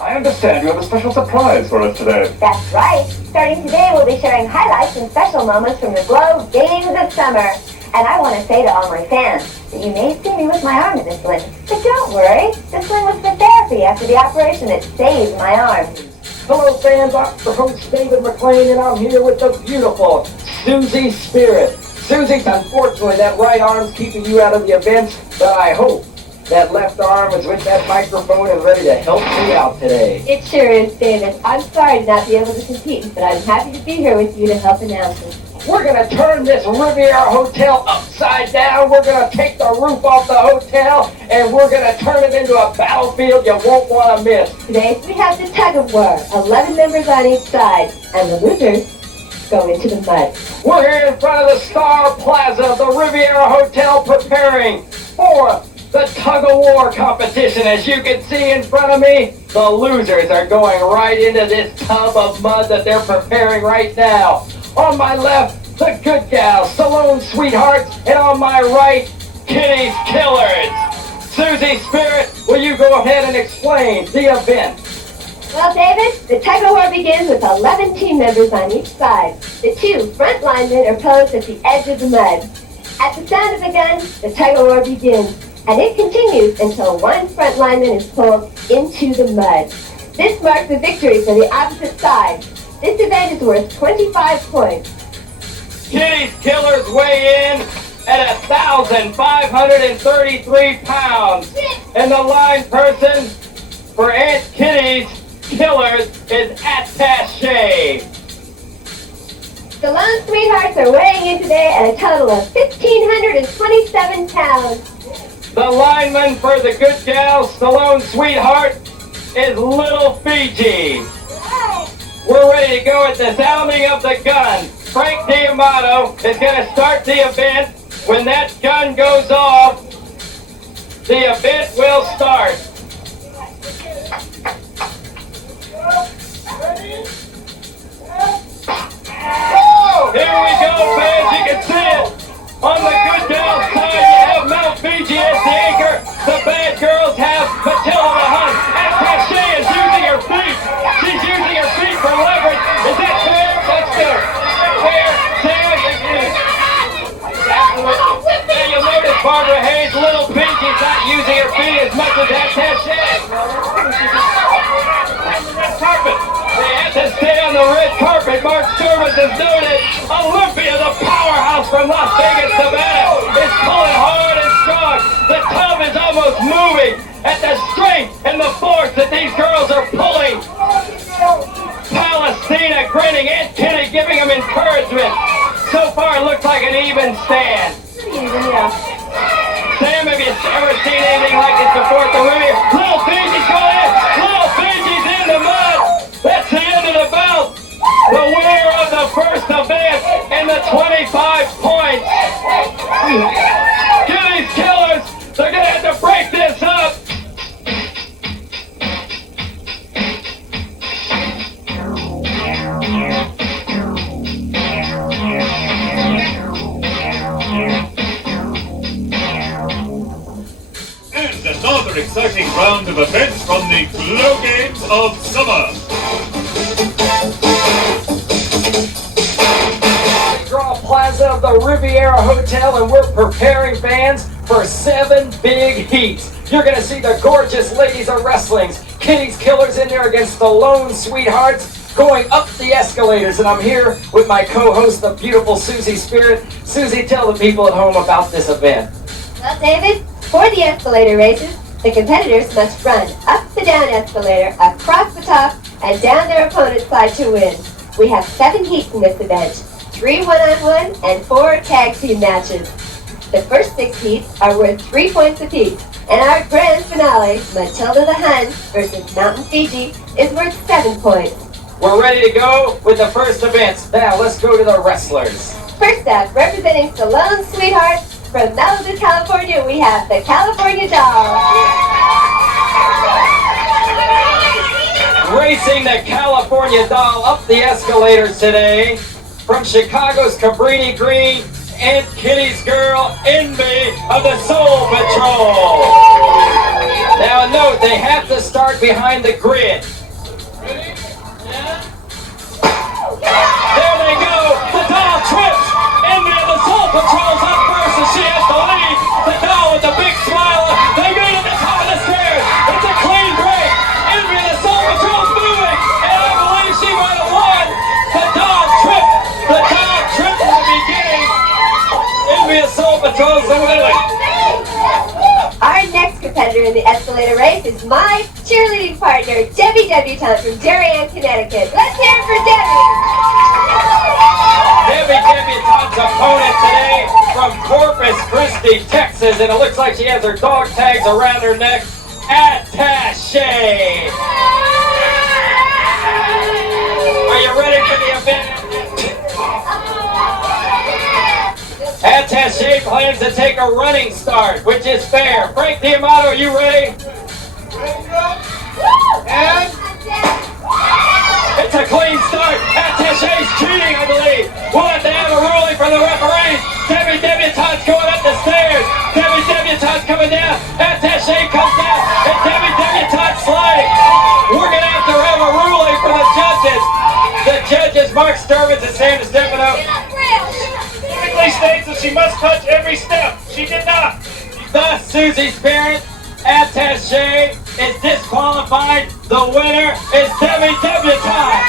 I understand you have a special surprise for us today. That's right. Starting today, we'll be sharing highlights and special moments from the Glow Games of Summer. And I want to say to all my fans that you may see me with my arm in a sling. But don't worry, the sling was for therapy after the operation that saved my arm. Hello fans, I'm your host David McLean, and I'm here with the beautiful SUSIE Spirit. SUSIE, unfortunately that right arm's keeping you out of the event, but I hope that left arm is with that microphone and ready to help me out today. It sure is, David. I'm sorry to not be able to compete, but I'm happy to be here with you to help announce it. We're going to turn this Riviera Hotel upside down. We're going to take the roof off the hotel, and we're going to turn it into a battlefield you won't want to miss. Today, we have the tug of war, 11 members on each side, and the losers go into the mud. We're here in front of the Star Plaza of the Riviera Hotel preparing for the tug-of-war competition. As you can see in front of me, the losers are going right into this tub of mud that they're preparing right now. On my left, the good gals, Stallone Sweethearts, and on my right, Kitty's Killers. SUSIE Spirit, will you go ahead and explain the event? Well, David, the tug-of-war begins with 11 team members on each side. The two front linemen are posed at the edge of the mud. At the sound of the gun, the tug-of-war begins, and it continues until one front lineman is pulled into the mud. This marks a victory for the opposite side. This event is worth 25 points. Kitty's Killers weigh in at 1,533 pounds. And the line person for Aunt Kitty's Killers is Attaché. Stallone Sweethearts are weighing in today at a total of 1,527 pounds. The lineman for the good gal, Stallone Sweetheart, is Little Fiji. We're ready to go at the sounding of the gun. Frank D'Amato is going to start the event. When that gun goes off, the event will start. Oh, here we go, fans. You can see it. On the good gal side, you have Mount Fiji as the anchor. The bad girls have Matilda the Hunt. Attaché is using her feet. She's using her feet for leverage. Is that fair? Let's go. Fair, Sam? Absolutely. Now you'll notice Barbara Hayes, Little Fiji's not using her feet as much as Attaché. Carpet. They have to stay on the red carpet. Mark Service has noted Olympia, the powerhouse from Las Vegas, Nevada, is pulling hard and strong. The tub is almost moving at the strength and the force that these girls are pulling. Palestina grinning, Aunt Kitty giving them encouragement. So far, it looks like an even stand. Sam, have you ever seen anything like this before at the Riviera? Little Fiji's going in. Little Fiji's in the mud. That's the end of the bout. The winner of the first event and the 25 points. Kitty's Killers, they're going to have to break this up. And another exciting round of events from the Glow Games of Summer. Plaza of the Riviera Hotel, and we're preparing fans for 7 big heats. You're going to see the gorgeous ladies of wrestling's Kitty's Killers in there against the Lone Sweethearts going up the escalators, and I'm here with my co-host, the beautiful SUSIE Spirit. SUSIE, tell the people at home about this event. Well, David, for the escalator races, the competitors must run up the down escalator, across the top, and down their opponent's side to win. We have 7 heats in this event, 3 one-on-one and 4 tag team matches. The first 6 heats are worth 3 points apiece, and our grand finale, Matilda the Hun versus Mountain Fiji, is worth 7 points. We're ready to go with the first events. Now let's go to the wrestlers. First up, representing Stallone Sweetheart, from Malibu, California, we have the California Doll. Racing the California Doll up the escalators today, from Chicago's Cabrini Green, Aunt Kitty's girl, Envy of the Soul Patrol. Now note, they have to start behind the grid. There they go. The doll trips. Envy of the Soul Patrol's up first and she has the lead. The doll with the big smile. They meet at the top of the stairs. It's a clean break. Envy of the Soul Patrol's moving. And I believe she might have won. The doll tripped. The doll tripped in the beginning. Envy of the Soul Patrol's the winner. Our next competitor in the escalator race is my cheerleading partner, Debbie Debutante from Darien, Connecticut. Let's hear it for Debbie! Debbie Debutante's opponent today from Corpus Christi, Texas, and it looks like she has her dog tags around her neck. Attaché! Are you ready for the event? Attaché plans to take a running start, which is fair. Frank D'Amato, are you ready? And it's a clean start. Attaché's cheating, I believe. We'll have to have a ruling from the referees. Debbie Debutante's going up the stairs. Debbie Debutante's coming down. Attaché comes down. And Debbie Debutante's sliding. We're going to have a ruling from the judges. The judges, Mark Sturvins and Sam Stefano. Typically states that she must touch every step. She did not. Thus, Susie's parent, Attaché, is disqualified. The winner is Debbie Debutante.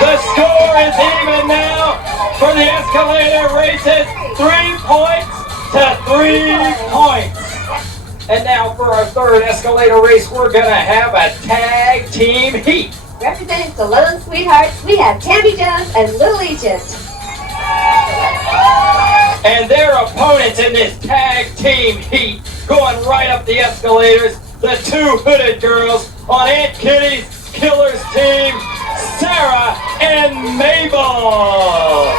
The score is even now for the escalator races. 3 points to 3 points. And now for our third escalator race, we're going to have a tag team heat. Representing Salone Sweethearts, we have Tammy Jones and Little Egypt. And their opponents in this tag team heat, going right up the escalators, the two hooded girls on Aunt Kitty's Killer's team, Sarah and Mabel.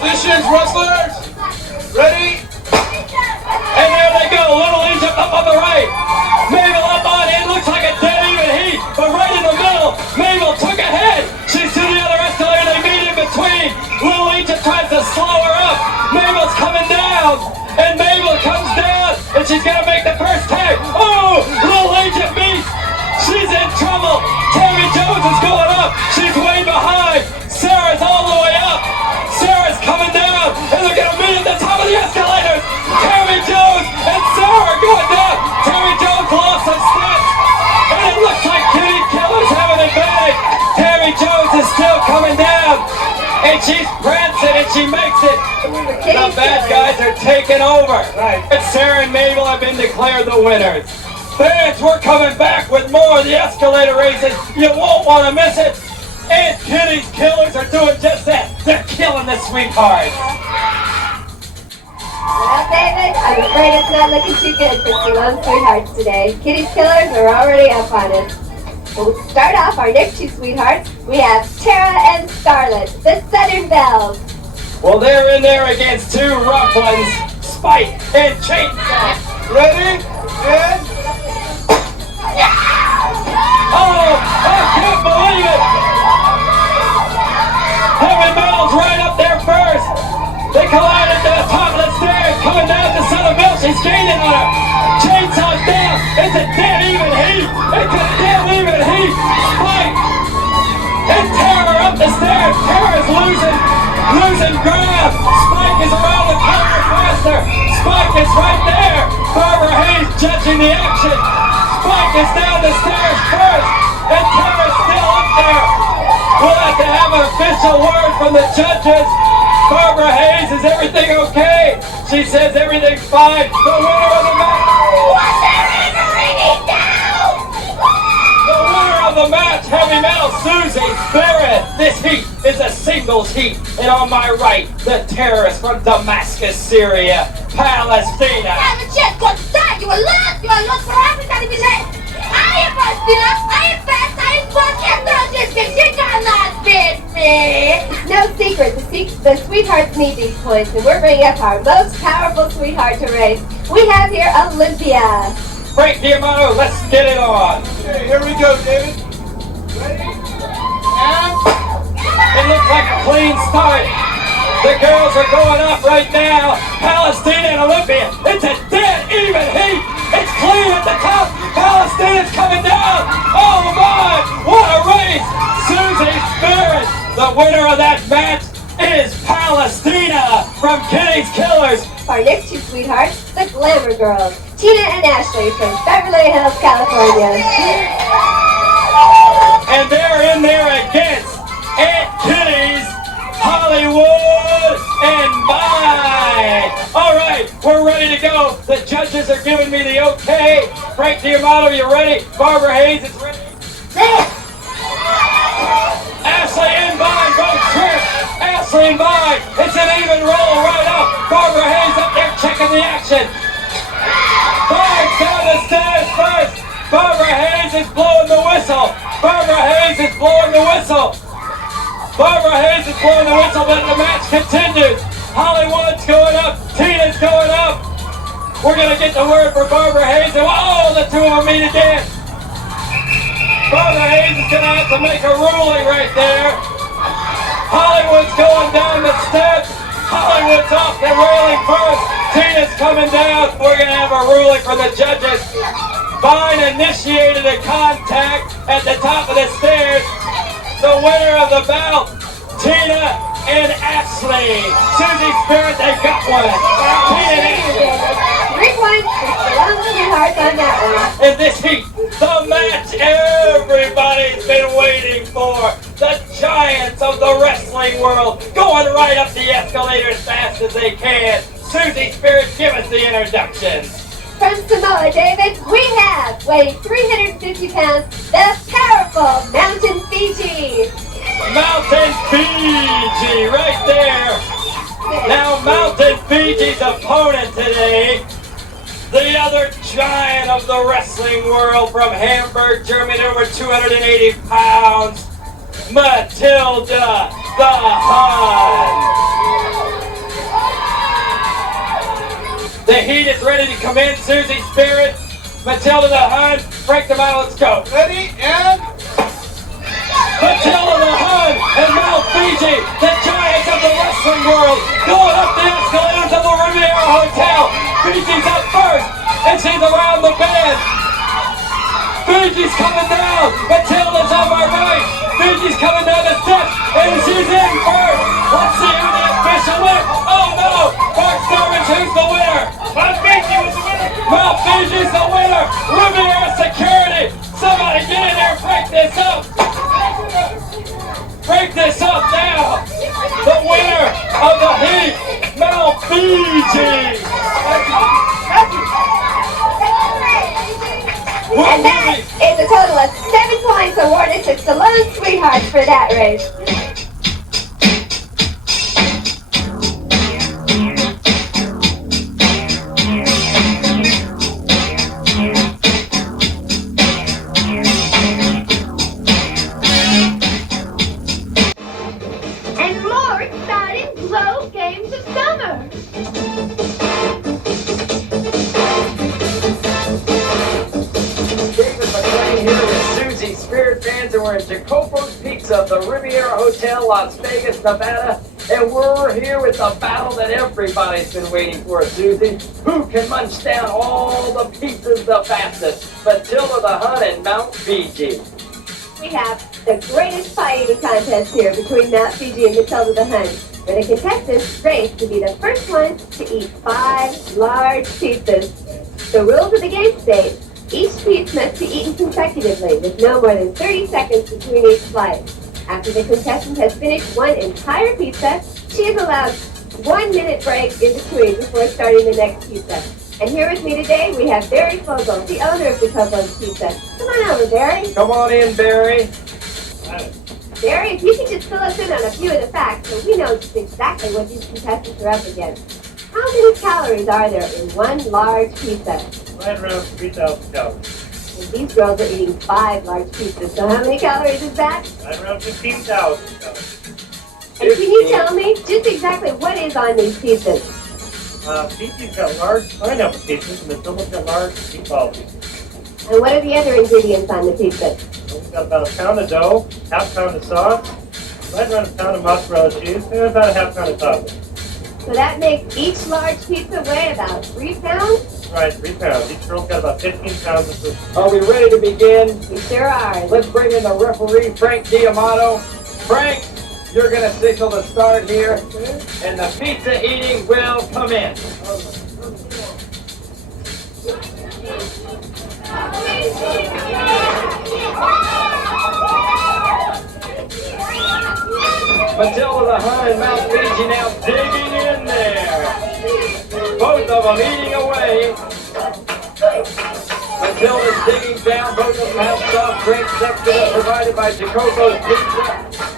Positions, wrestlers. Ready? And there they go, Little Egypt up on the right. Mabel up on it, looks like a dead even heat, but right in the middle, Mabel took ahead. She's to the other escalator, they meet in between. Little Egypt tries to slow her up. Mabel's coming down, and Mabel comes down, and she's gonna make the first tag. Oh, Little Egypt meets. She's in trouble. Tammy Jones is going up. She's way behind. Sarah's all the way up. Sarah's coming down, and they're gonna meet at the top of the escalators. Tammy Jones and Sarah are going down. Tammy Jones lost some steps, and it looks like Kitty Killer's having an advantage. Tammy Jones is still coming down, and she's prancing, and she makes it. The bad guys are taking over. Right. And Sarah and Mabel have been declared the winners. Fans, we're coming back with more of the escalator races. You won't want to miss it. And Kitty's Killers are doing just that. They're killing the sweethearts. Well, David, I'm afraid it's not looking too good for Salone Sweethearts today. Kitty's Killers are already up on us. We'll start off our next two sweethearts. We have Tara and Scarlett, the Southern Bells. Well, they're in there against two rough ones, Spike and Chainsaw. Ready? And Oh, I can't believe it! Heavy Metal's right up there first. They collide at the top of the stairs, coming down to Southern Bell. She's gaining on her. Chainsaw's down. It's a dead even heat. It's a dead even heat. Spike and Tara up the stairs. Tara's losing ground. Spike is around the corner faster. Spike is right there. Barbara Hayes judging the action. Spike is down the stairs first, and Tara's still up there. We'll have to have an official word from the judges. Barbara Hayes, is everything okay? She says everything's fine. The winner of the match. The winner of the match, Heavy Metal Susie Barrett. This heat is a singles heat, and on my right, the terrorist from Damascus, Syria, Palestina. You are lost for Africa, division. I am Palestina, I am fast, I am fast, and logistics. You cannot beat me. It's no secret, the sweethearts need these points, and we're bringing up our most powerful sweetheart to race. We have here Olympia. Frank D'Amato, let's get it on. okay, here we go, David. Ready? And It looks like a clean start. The girls are going up right now. Palestine and Olympia. It's a dead even heat. It's clean at the top. Palestine is coming down. Oh my, what a race. Susie Spirit, the winner of that match, is Palestina from Kitty's Killers. Our next two sweethearts, the Glamour Girls, Tina and Ashley from Beverly Hills, California. And they're in there against Aunt Kitty's Hollywood and Bye. All right, we're ready to go. The judges are giving me the okay. Frank D'Amato, you ready? Barbara Hayes is ready. Ashley and Bye, both trip. Ashley and Bye, it's an even roll right up. Barbara Hayes up there checking the action. Bye down the stairs first. Barbara Hayes is blowing the whistle. Barbara Hayes is blowing the whistle. Barbara Hayes is blowing the whistle, but the match continues. Hollywood's going up. Tina's going up. We're going to get the word for Barbara Hayes. And oh, the two of them meet again. Barbara Hayes is going to have to make a ruling right there. Hollywood's going down the steps. Hollywood's off the railing first. Tina's coming down. We're going to have a ruling from the judges. Vine initiated a contact at the top of the stairs. The winner of the bout, Tina and Ashley. Susie Spirit, they got one. Tina and Ashley. 3 points. It's the long sweethearts on that one. In this heat, the match everybody's been waiting for. The giants of the wrestling world going right up the escalator as fast as they can. Susie Spirit, give us the introductions. From Samoa, David, we have, weighing 350 pounds, the powerful Mountain Fiji. Mountain Fiji, right there. Now Mountain Fiji's opponent today, the other giant of the wrestling world from Hamburg, Germany, over 280 pounds, Matilda the Hun. The heat is ready to come in. Susie Spirit, Matilda the Hun, Frank D'Amato, let's go. Ready and Matilda the Hun and Mount Fiji, the giants of the wrestling world, going up the escalators of the Riviera Hotel. Fiji's up first, and she's around the bend. Fiji's coming down. Matilda's on my right. Fiji's coming down the steps, and she's in first. Let's see who the official winner. Oh no! Mark Starvich, who's the winner? Mount Fiji was the winner. Mount Fiji's the winner. Riviera Security. Somebody get in there and break this up. Break this up now. The winner of the heat, Mount Fiji. And that is a total of 7 points awarded to Salon Sweethearts for that race. And more exciting Glow Games of Summer. David McLean here with Susie Spirit fans, and we're in Jacopo's Pizza, the Riviera Hotel, Las Vegas, Nevada. And we're here with the battle that everybody's been waiting for, Susie. Who can munch down all the pizzas the fastest? Matilda the Hun and Mount Fiji. We have the greatest pie eating contest here between Mount Fiji and Matilda the Hun, where the contestants race to be the first ones to eat 5 large pizzas. The rules of the game state: each piece must be eaten consecutively with no more than 30 seconds between each slice. After the contestant has finished one entire pizza, she is allowed 1 minute break in between before starting the next pizza. And here with me today, we have Barry Fogel, the owner of the Coco's Pizza. Come on over, Barry. Come on in, Barry. Barry, if you could just fill us in on a few of the facts so we know just exactly what these contestants are up against. How many calories are there in one large pizza? Right around 3,000 calories. And these girls are eating 5 large pizzas, so how many calories is that? Right around 15,000 calories. And can you tell me just exactly what is on these pizzas? Fiji's got large pineapple pieces, and Matilda's got large meatball pieces. And what are the other ingredients on the pizza? We've got about a pound of dough, half pound of sauce, Right around a pound of mozzarella cheese and about a half pound of topping. So that makes each large pizza weigh about 3 pounds? Right, 3 pounds. Each girl's got about 15 pounds of food. Are we ready to begin? We sure are. Let's bring in the referee, Frank Diamato. Frank, you're going to signal the start here, and the pizza eating will come in. Matilda the Hun and Mount Fiji now digging in there. Both of them eating away. Matilda's digging down. Both of them have soft drinks next to them provided by Jacopo's Pizza.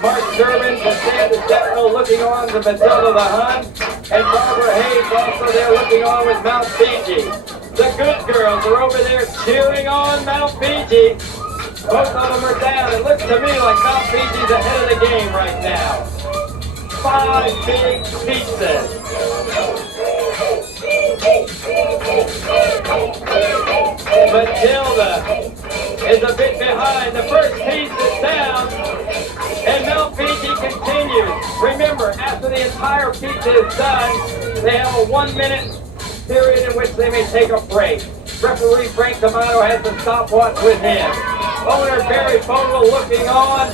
Mark Durbin, Costanza Stefano looking on to Matilda the Hun. And Barbara Hayes also there looking on with Mount Fiji. The good girls are over there cheering on Mount Fiji. Both of them are down. It looks to me like Mount Fiji's ahead of the game right now. 5 big pizzas. Matilda is a bit behind. The first piece is down, and Mount Fiji continues. Remember, after the entire pizza is done, they have a 1-minute period in which they may take a break. Referee Frank D'Amato has the stopwatch with him. Owner Barry Fogel looking on,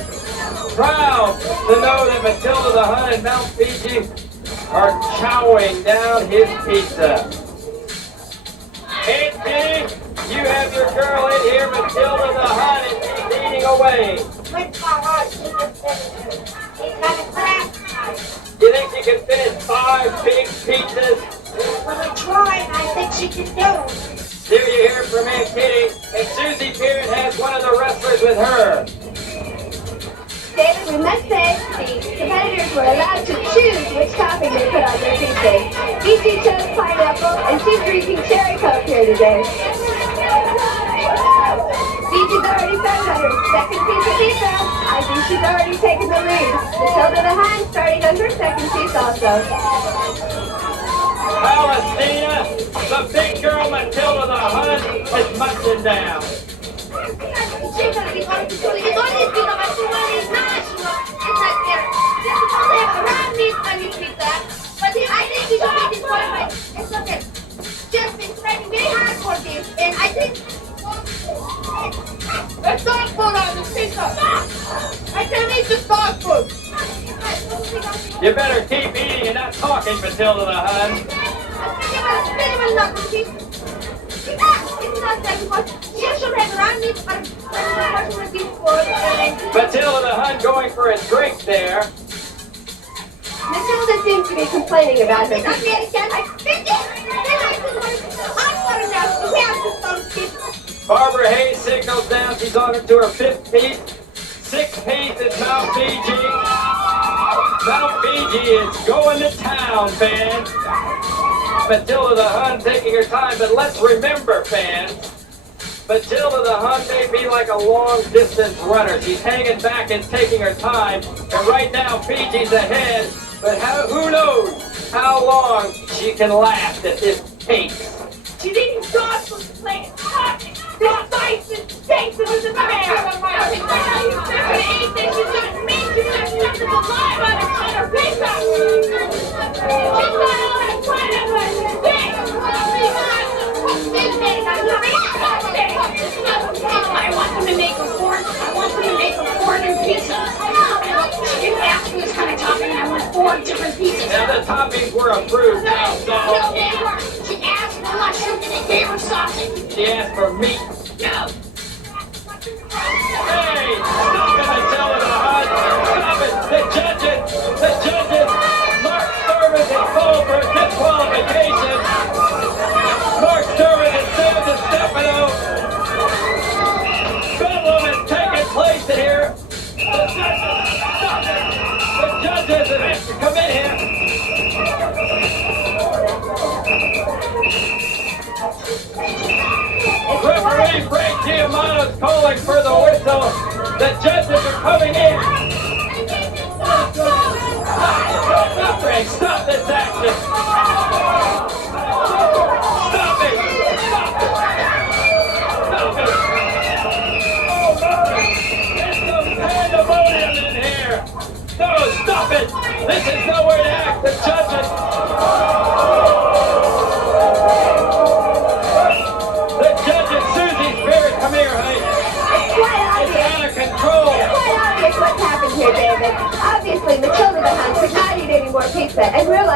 proud to know that Matilda the Hun and Mount Fiji are chowing down his pizza. Aunt Jenny, you have your girl in here, Matilda the Hun, and she's eating away. You think she can finish 5 big pizzas? Well, try, and I think she can do it. Here you hear from Aunt Kitty, and Susie Pearson has one of the wrestlers with her. David, we must say the competitors were allowed to choose which topping they put on their pizzas. Gigi chose pineapple, and she's drinking cherry coke here today. Gigi's already found her second piece of pizza. I think she's already taken the lead. Matilda the Hun starting on her second piece also. Palestina, the big girl Matilda the Hun is munching down. But I think he should be disqualified. It's okay. Just been training very hard for this, and I think it's dog food on the pizza. I can eat the dog food. You better keep eating and not talking, Matilda the Hun. Matilda the Hun going for a drink there. Matilda seems to be complaining about her pizza. Barbara Hayes signals down. She's on to her 5th piece. 6th piece is Mount Fiji. Mount Fiji is going to town, fans. Matilda the Hun taking her time, but let's remember, fans, Matilda the Hun may be like a long-distance runner. She's hanging back and taking her time, and right now Fiji's ahead, but who knows how long she can last at this pace. She's eating dog food, playing hockey. This spice and steaks and it's a bear. She's not gonna eat this. She's gonna mean. She's gonna stuff it alive on her pizza. She's gonna try to put steak. I want them to make a corn. I want them to make a corn and pizza. She didn't ask me this kind of topping. I want 4 different pizzas. Now the toppings were approved now, No, so they weren't. She asked for mushroom and they gave her sausage. she asked for meat. No. Hey, stop it, Matilda the Hun. Stop it. The judges. Mark Service is called for disqualification. Mark Service and Santa Stefano. Bedlam is taking place here. The judges, stop it. The judges have to come in here. Referee Frank Diamato's calling for the whistle. The judges are coming in. Stop, Frank. Stop this action. Stop it. Stop it. Oh, no. There's some pandemonium in here. No.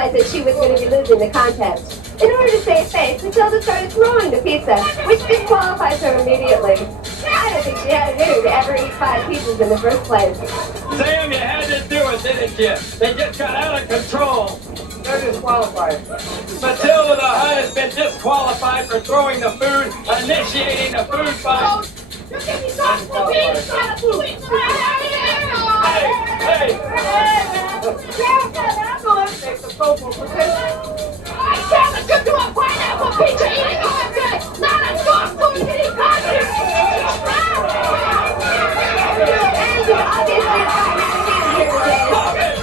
realized that she was going to be losing the contest. In order to save face, Matilda started throwing the pizza, which disqualifies her immediately. I don't think she had it in her to ever eat 5 pizzas in the first place. Sam, you had to do it, didn't you? They just got out of control. They're disqualified. Matilda the Hun has been disqualified for throwing the food, initiating the food fight. You give me some pizza! Hey! Take the photo for this. I challenge you to a pineapple pizza eating contest! Not a dog food eating contest! And you obviously thought you were here today.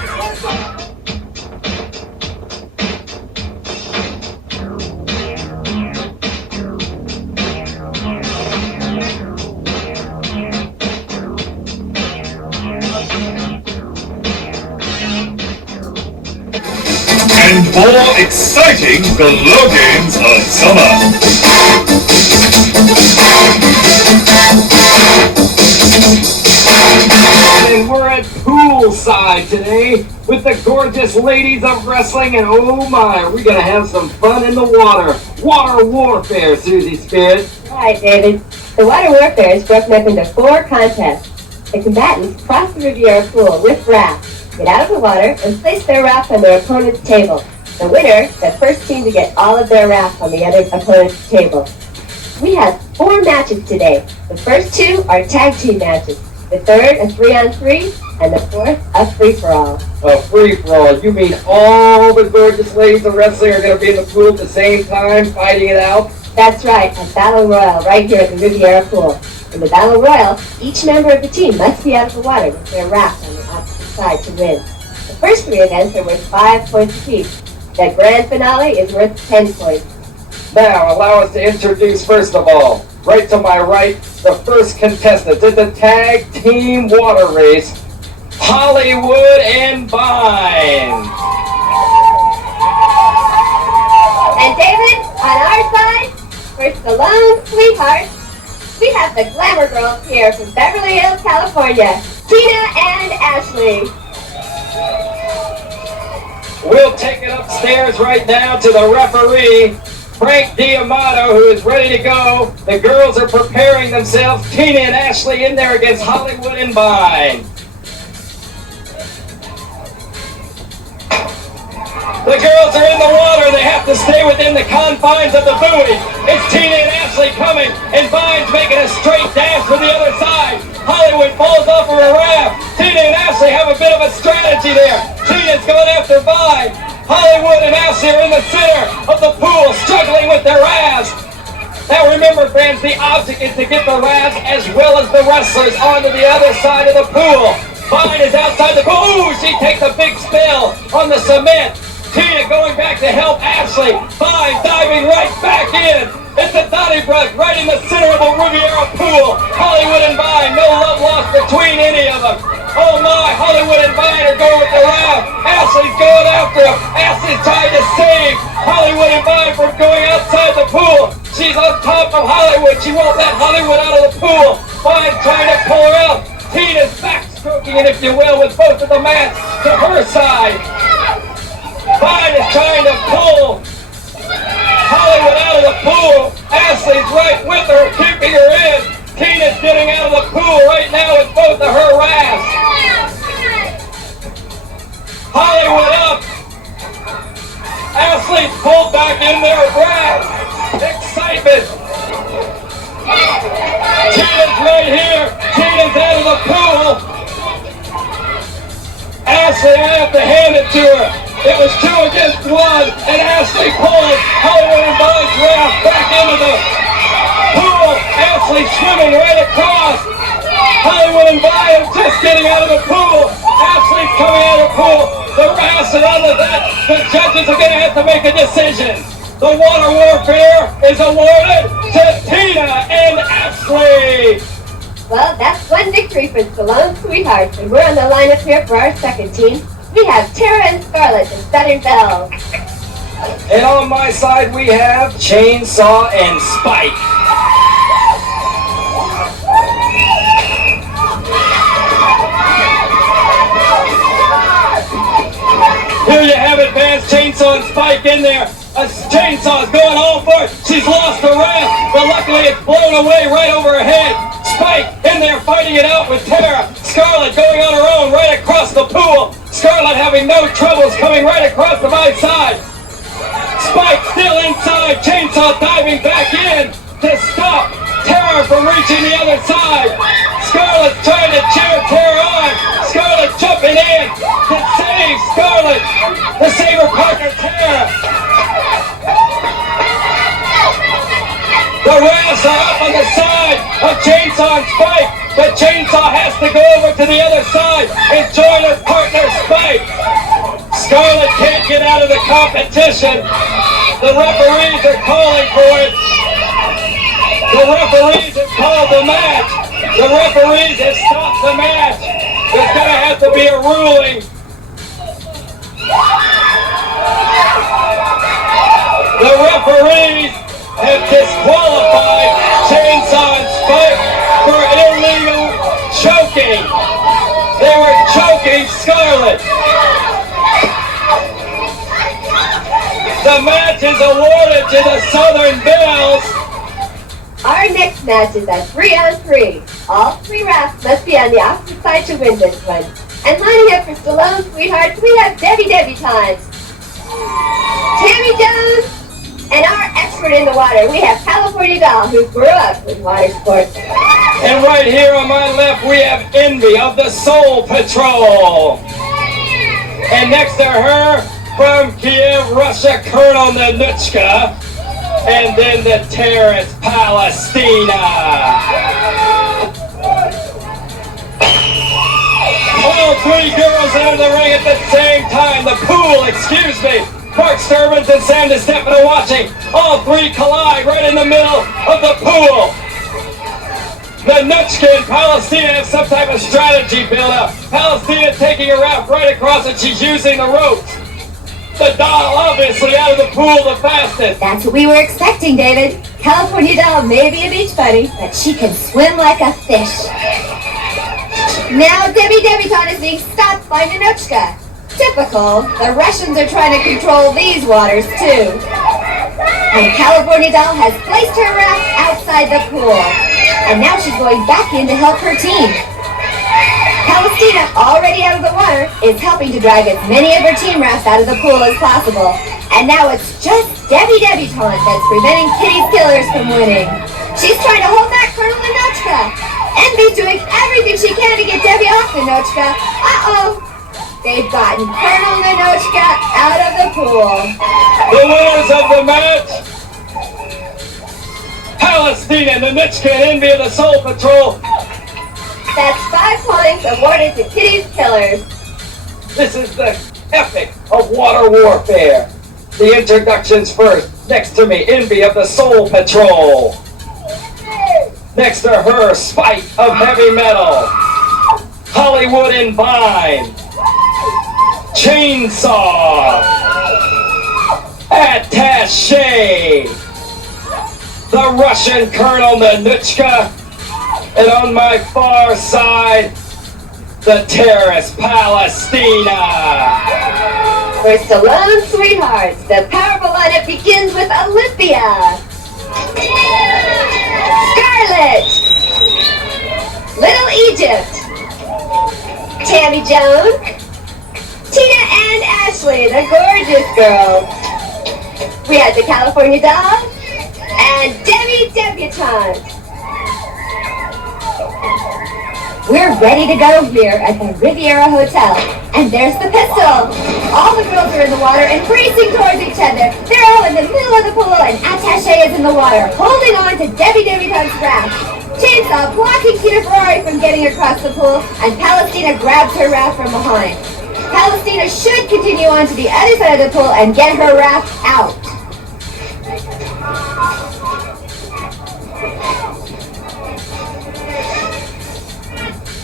And more exciting Glow Games of summer. And we're at poolside today with the gorgeous ladies of wrestling, and oh my, are we gonna have some fun in the water. Water warfare, Susie Spears. All right, David. The water warfare is broken up into 4 contests. The combatants cross the Riviera pool with rafts, get out of the water, and place their raft on their opponent's table. The winner, the first team to get all of their rafts on the other opponent's table. We have 4 matches today. The first 2 are tag team matches. The third, a 3-on-3, and the fourth, a free-for-all. A free-for-all. You mean all the gorgeous ladies of wrestling are gonna be in the pool at the same time, fighting it out? That's right, a battle royal right here at the Riviera pool. In the battle royal, each member of the team must be out of the water with their raft on the opposite side to win. The first 3 events are worth 5 points apiece. The grand finale is worth 10 points. Now, allow us to introduce first of all, right to my right, the first contestant in the tag team water race, Hollywood and Vine. And David, on our side, first the lone sweetheart, we have the glamour girls here from Beverly Hills, California, Tina and Ashley. We'll take it upstairs right now to the referee, Frank D'Amato, who is ready to go. The girls are preparing themselves. Tina and Ashley in there against Hollywood and Vine. The girls are in the water. They have to stay within the confines of the buoy. It's Tina and Ashley coming, and Vine's making a straight dash for the other side. Hollywood falls off of her raft. Tina and Ashley have a bit of a strategy there. Tina's going after Vine. Hollywood and Ashley are in the center of the pool, struggling with their rafts. Now remember, friends, the object is to get the rafts as well as the wrestlers onto the other side of the pool. Vine is outside the pool. Ooh, she takes a big spill on the cement. Tina going back to help Ashley. Vine diving right back in. It's a Donnybrook right in the center of the Riviera pool. Hollywood and Vine, no love lost between any of them. Oh my, Hollywood and Vine are going with the raft. Ashley's going after him. Ashley's trying to save Hollywood and Vine from going outside the pool. She's on top of Hollywood. She won't let Hollywood out of the pool. Vine's trying to pull her out. Tina's backstroking it, if you will, with both of the mats to her side. Vine is trying to pull Hollywood out of the pool. Ashley's right with her, keeping her in. Tina's getting out of the pool right now with both of her rafts. Hollywood up. Ashley's pulled back in their raft. Excitement. Tina's right here. Tina's out of the pool. Ashley, I have to hand it to her. It was 2 against 1, and Ashley pulled Hollywood and Vine's raft back into the pool. Ashley swimming right across. Hollywood and Vine just getting out of the pool. Ashley's coming out of the pool. The rafts are under that. The judges are going to have to make a decision. The water warfare is awarded to Tina and Ashley. Well, that's 1 victory for the lone sweethearts, and we're on the lineup here for our second team. We have Tara and Scarlett and Southern Belle. And on my side, we have Chainsaw and Spike. Here you have it, Vance. Chainsaw and Spike in there. A chainsaw's going all for it. She's lost her raft, but luckily it's blown away right over her head. Spike in there fighting it out with Tara. Scarlet going on her own right across the pool. Scarlet having no troubles coming right across the right side. Spike still inside. Chainsaw diving back in to stop Tara from reaching the other side. Scarlet trying to cheer Tara on. Scarlet jumping in to save Scarlet, to save her partner Tara. The rafts are up on the side of Chainsaw and Spike, but Chainsaw has to go over to the other side and join her partner Spike. Scarlet can't get out of the competition. The referees are calling for it. The referees have called the match. The referees have stopped the match. There's going to have to be a ruling. The referees have disqualified Chainsaw and Spike for illegal choking. They were choking Scarlet. The match is awarded to the Southern Bells. Our next match is a 3-on-3. All 3 rafts must be on the opposite side to win this one. And lining up for Stallone Sweethearts, we have Debbie Debutantes. Tammy Jones, and our expert in the water, we have California Doll, who grew up with water sports. And right here on my left, we have Envy of the Soul Patrol. And next to her, from Kiev, Russia, Colonel Nanuchka. And then the terrorist Palestina. All 3 girls enter the ring at the same time. The pool, excuse me. Mark Sturbins and Sam DeStefano watching. All 3 collide right in the middle of the pool. Nanuchka and Palestina have some type of strategy built up. Palestina taking her raft right across and she's using the ropes. The doll obviously out of the pool the fastest. That's what we were expecting, David. California Doll may be a beach bunny, but she can swim like a fish. Now Debbie Debutante is being stopped by Nanuchka. Typical. The Russians are trying to control these waters too. And California Doll has placed her raft outside the pool. And now she's going back in to help her team. Palestina, already out of the water, is helping to drag as many of her team rafts out of the pool as possible. And now it's just Debbie Debutante that's preventing Kitty's Killers from winning. She's trying to hold back Colonel Nanuchka. Envy's doing everything she can to get Debbie off Nanuchka. Uh-oh. They've gotten Colonel Nanuchka out of the pool. The winners of the match, Palestina, Nanuchka, and Envy of the Soul Patrol. That's 5 points awarded to Kitty's Killers. This is the epic of water warfare. The introductions first. Next to me, Envy of the Soul Patrol. Next to her, Spike of Heavy Metal. Hollywood and Vine. Chainsaw. Attaché. The Russian Colonel Nanuchka. And on my far side, the terrorist Palestina. For Stallone Sweethearts, the powerful lineup begins with Olympia. Scarlet. Little Egypt. Tammy Jones. Tina and Ashley, the gorgeous girls. We have the California Doll and Debbie Debutante. We're ready to go here at the Riviera Hotel. And there's the pistol. All the girls are in the water and racing towards each other. They're all in the middle of the pool and Attaché is in the water, holding on to Debbie Debutante's raft. Chainsaw blocking Tina Ferrari from getting across the pool, and Palestina grabs her raft from behind. Palestina should continue on to the other side of the pool and get her raft out.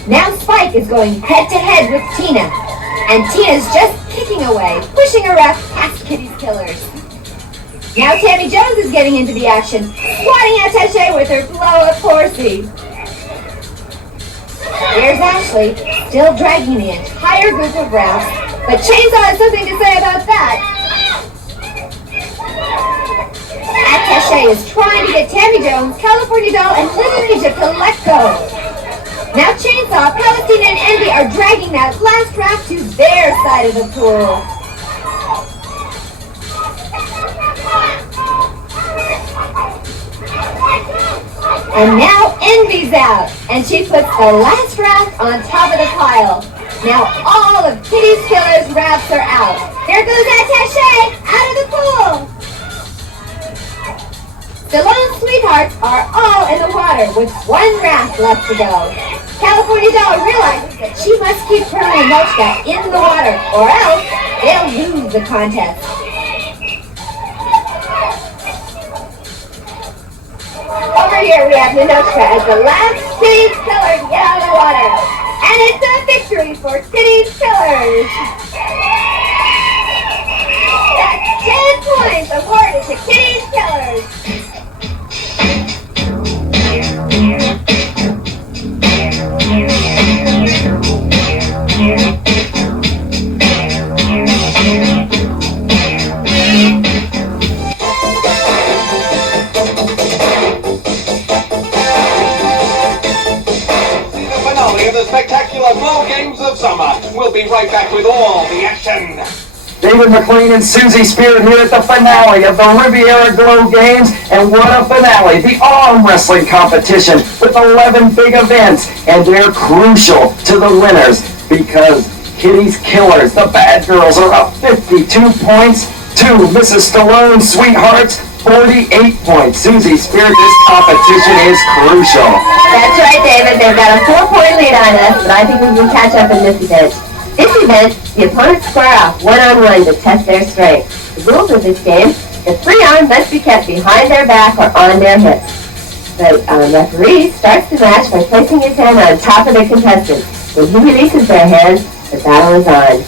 Now Spike is going head-to-head with Tina, and Tina's just kicking away, pushing her raft past Kitty's Killers. Now Tammy Jones is getting into the action, swatting Attaché with her blow-up horsey. Here's Ashley, still dragging the entire group of rafts, But Chainsaw has something to say about that. Attaché is trying to get Tammy Jones, California Doll, and Little Egypt to let go. Now Chainsaw, Palestine, and Envy are dragging that last raft to their side of the pool. And now Envy's out, and she puts the last raft on top of the pile. Now all of Kitty's Killer's rafts are out. There goes Attaché out of the pool. Stallone's sweethearts are all in the water with one raft left to go. California Doll realizes that she must keep Colonel and Mochka in the water, or else they'll lose the contest. Over here we have Ninochka as the last Kitty's Killer to get out of the water. And it's a victory for Kitty's Killers. That's 10 points awarded to Kitty's Killers. The spectacular Glow Games of Summer. We'll be right back with all the action. David McLean and Susie Spear here at the finale of the Riviera Glow Games, and what a finale! The arm wrestling competition with 11 big events, and they're crucial to the winners because Kitty's Killers, the bad girls, are up 52 points to Mrs. Stallone's Sweethearts, 48 points. Susie Spear, this competition is crucial. That's right, David. They've got a 4-point lead on us, but I think we can catch up in this event. This event, the opponents square off one-on-one to test their strength. The rules of this game, the free arm must be kept behind their back or on their hips. The referee starts the match by placing his hand on top of the contestant. When he releases their hand, the battle is on.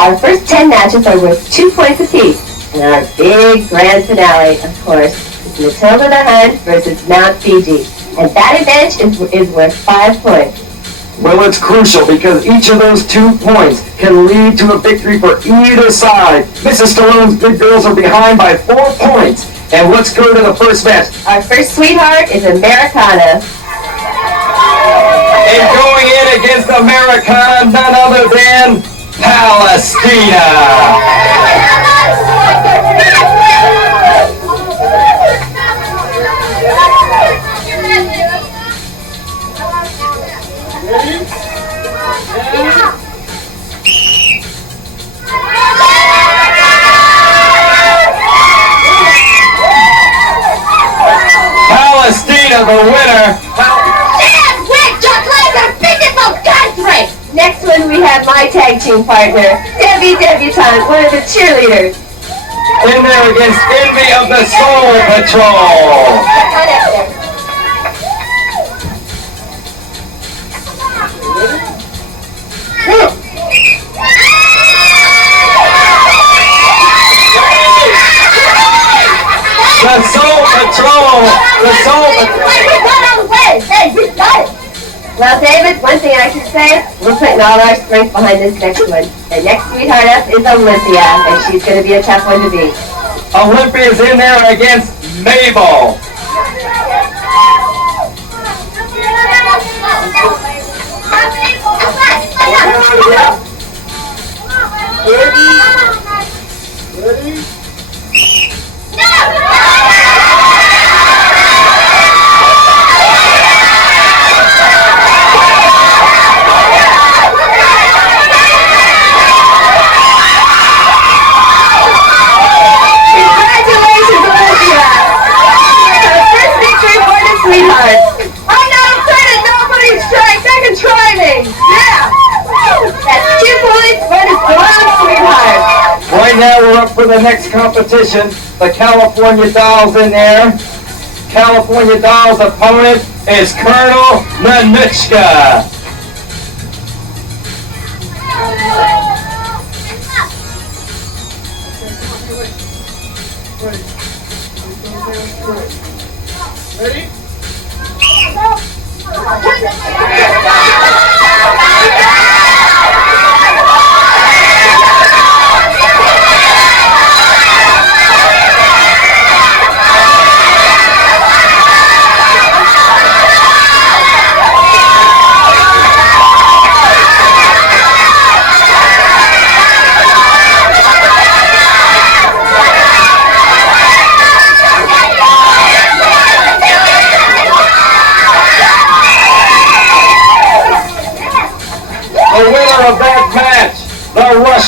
Our first 10 matches are worth 2 points apiece. And our big grand finale, of course, is Matilda the Hunt versus Mount Fiji. And that event is worth 5 points. Well, it's crucial because each of those 2 points can lead to a victory for either side. Mrs. Stallone's big girls are behind by 4 points. And let's go to the first match. Our first sweetheart is Americana. And going in against Americana, none other than Palestina. Palestina, the winner. Next one we have my tag team partner, Debbie Debutante, one of the cheerleaders. In there against Envy of the Soul Patrol. The Soul Patrol. The Soul Patrol. Hey, we got it. Well, David, one thing I can say, we're putting all our strength behind this next one. The next sweetheart up is Olympia, and she's going to be a tough one to beat. Olympia's in there against Mabel. Ready? Right now we're up for the next competition. The California Doll's in there. California Doll's opponent is Colonel Nanuchka. Ready?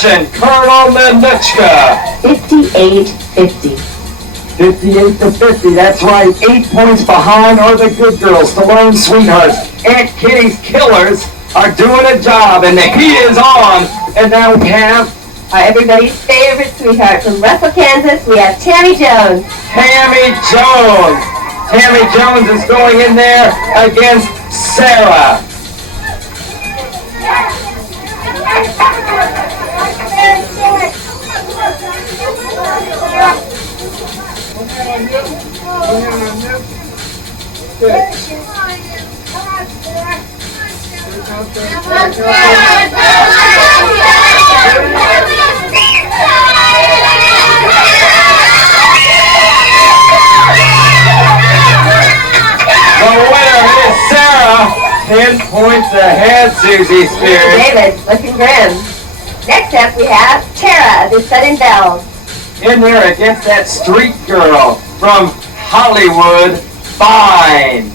Russian Colonel Nanuchka. 58-50. 58-50, that's right. 8 points behind are the good girls, the lone sweethearts. Aunt Kitty's killers are doing a job, and the heat is on. And now we have Everybody's favorite sweetheart from Russell, Kansas, we have Tammy Jones. Tammy Jones. Tammy Jones is going in there against Sarah. The winner is Sarah. 10 points ahead, Susie Spears. David, looking grim. Next up, we have Tara, the Southern Belle. In there against that street girl from Hollywood, Fine.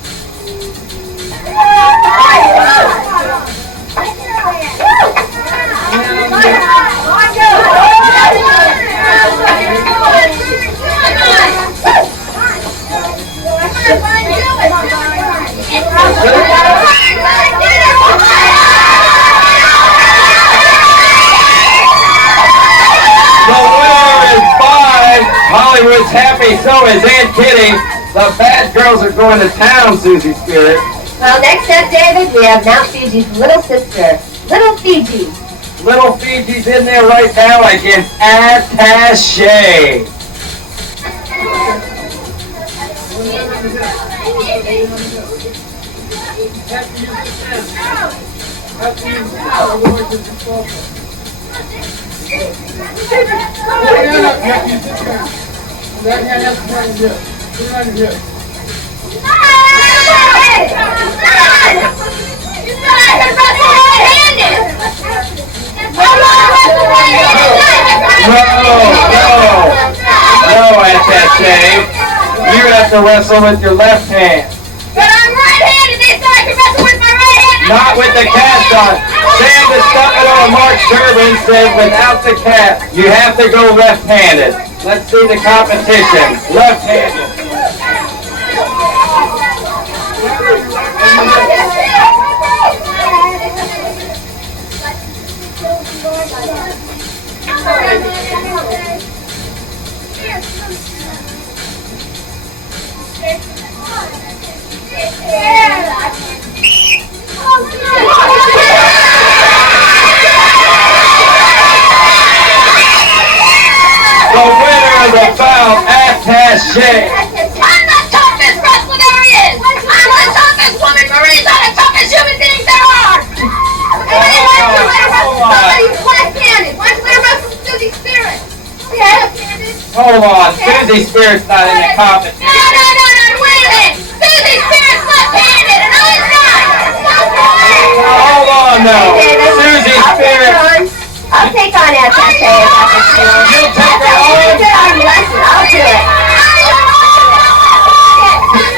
The winner is Fine. Hollywood's happy, so is Aunt Kitty. The bad girls are going to town, Susie Spirit. Well, next up, David, we have Mount Fiji's little sister, Little Fiji. Little Fiji's in there right now against Attaché. No, Attaché. You have to wrestle with your left hand. But I'm right-handed, they said I can wrestle with my right hand. Not with the cast on. Sam the Stumpman on Mark Durbin said without the cast, you have to go left-handed. Let's see the competition. Left-handed. The winner of the bout, Attaché. I'm the toughest wrestler there is. I'm the toughest woman. Marie's are the toughest human beings there are. Somebody who's left-handed. Why don't you let her wrestle with Susie Spirit? Left-handed. Hold on, Susie Spirit's not in the No, competition. wait a minute. Susie Spirit's left-handed and I'm not. Hold on, no. Susie Spirit. I'll take on Attaché if I can see her. You'll take her on? Arm wrestling, I'll do it.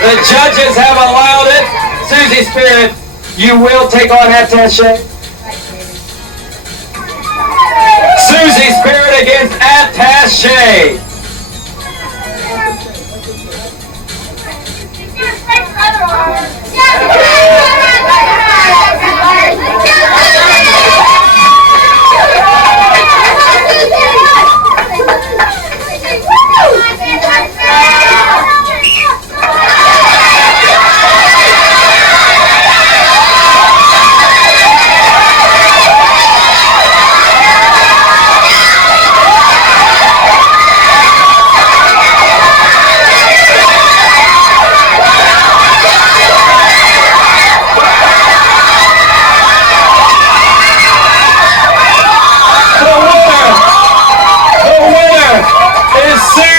The judges have allowed it. Susie Spirit, you will take on Attaché. Susie Spirit against Attaché.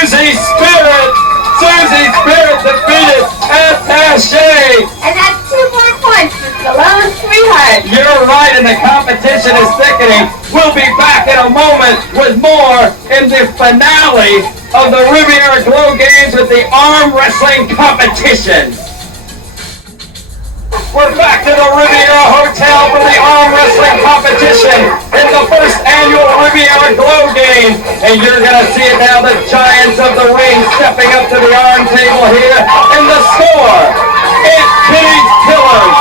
Susie Spirit! Susie Spirit defeated Attaché! And that's 2 more points for Stallone Sweetheart. You're right, and the competition is thickening. We'll be back in a moment with more in the finale of the Riviera Glow Games with the arm wrestling competition. We're back to the Riviera Hotel for the arm wrestling competition in the first annual Riviera Glow Game. And you're going to see it now, the giants of the ring stepping up to the arm table here. And the score, Aunt Kitty's Killers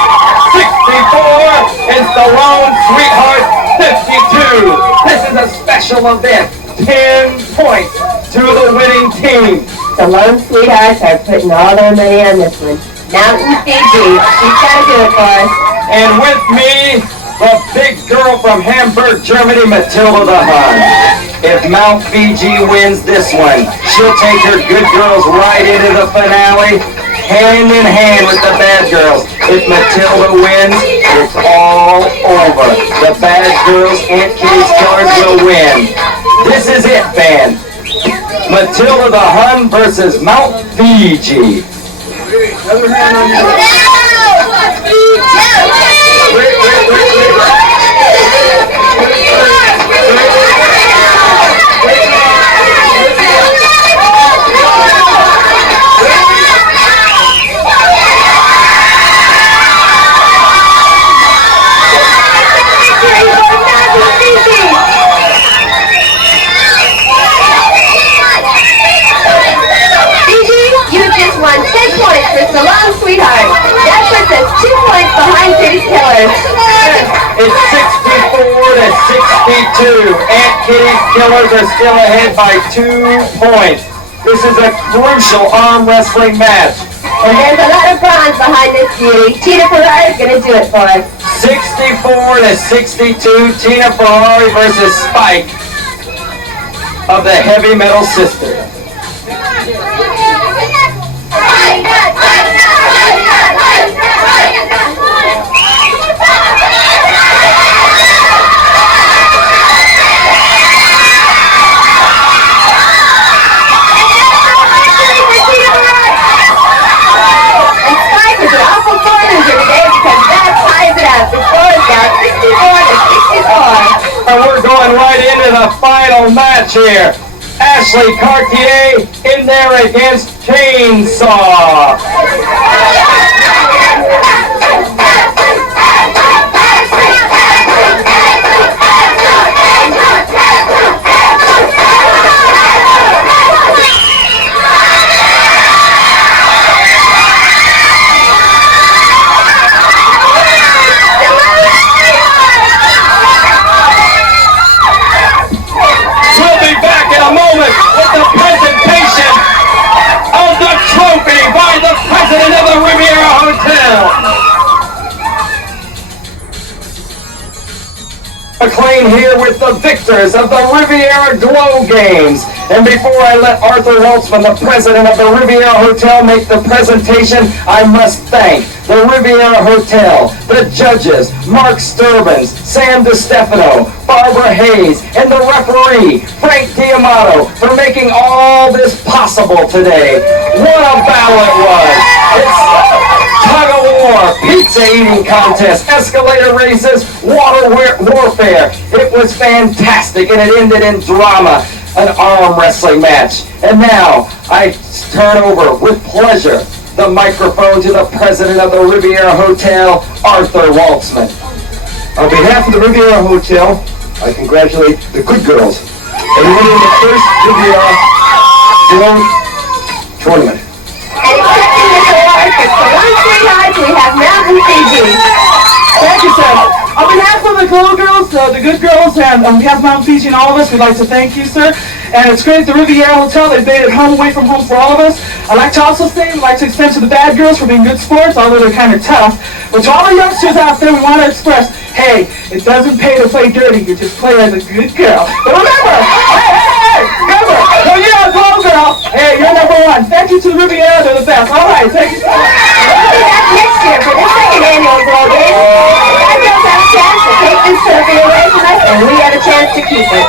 64 and Stallone Sweetheart 52. This is a special event. 10 points to the winning team. The Lone Sweethearts are putting all their money on this one. Mountain Fiji. She's got to do it for us. And with me, the big girl from Hamburg, Germany, Matilda the Hun. If Mount Fiji wins this one, she'll take her good girls right into the finale, hand in hand with the bad girls. If Matilda wins, it's all over. The bad girls, Aunt Kitty's Killers, will win. This is it, band. Matilda the Hun versus Mount Fiji. Another hand on your won 10 points for Salon Sweetheart. That puts us 2 points behind Kitty's Killers. It's 64 to 62. Aunt Kitty's Killers are still ahead by 2 points. This is a crucial arm wrestling match. And there's a lot of bronze behind this beauty. Tina Ferrari is going to do it for us. 64 to 62. Tina Ferrari versus Spike of the Heavy Metal Sisters. And we're going right into the final match here. Ashley Cartier in there against Chainsaw. We'll be back in a moment with the presentation of the trophy by the president of the Riviera Hotel. McLean here with the victors of the Riviera Glow Games. And before I let Arthur Waltzman, the president of the Riviera Hotel, make the presentation, I must thank the Riviera Hotel, the judges, Mark Sturbins, Sam DiStefano, Barbara Hayes, and the referee, Frank D'Amato, for making all this possible today. What a battle it was! It's tug-of-war, pizza eating contest, escalator races, water warfare. It was fantastic, and it ended in drama, an arm wrestling match. And now, I turn over with pleasure the microphone to the president of the Riviera Hotel, Arthur Waltzman. On behalf of the Riviera Hotel, I congratulate the good girls on winning the first Riviera Glow tournament. And accepting this award for Salon Sweethearts, we have Mountain Fiji. Thank you, sir. On behalf of the Glow Girls, the good girls, and on behalf of Mountain Fiji and all of us, we'd like to thank you, sir. And it's great at the Riviera Hotel. They've made it home away from home for all of us. I'd like to also say, we'd like to extend to the bad girls for being good sports, although they're kind of tough. But to all the youngsters out there, we want to express, hey, it doesn't pay to play dirty. You just play as a good girl. But remember, remember, when you're a Glow Girl, hey, you're number one. Thank you to the Riviera. They're the best. All right, thank you. We'll be back next year for the second annual Glow Games. Bad girls have a chance to take this trophy away from us, and we have a chance to keep it.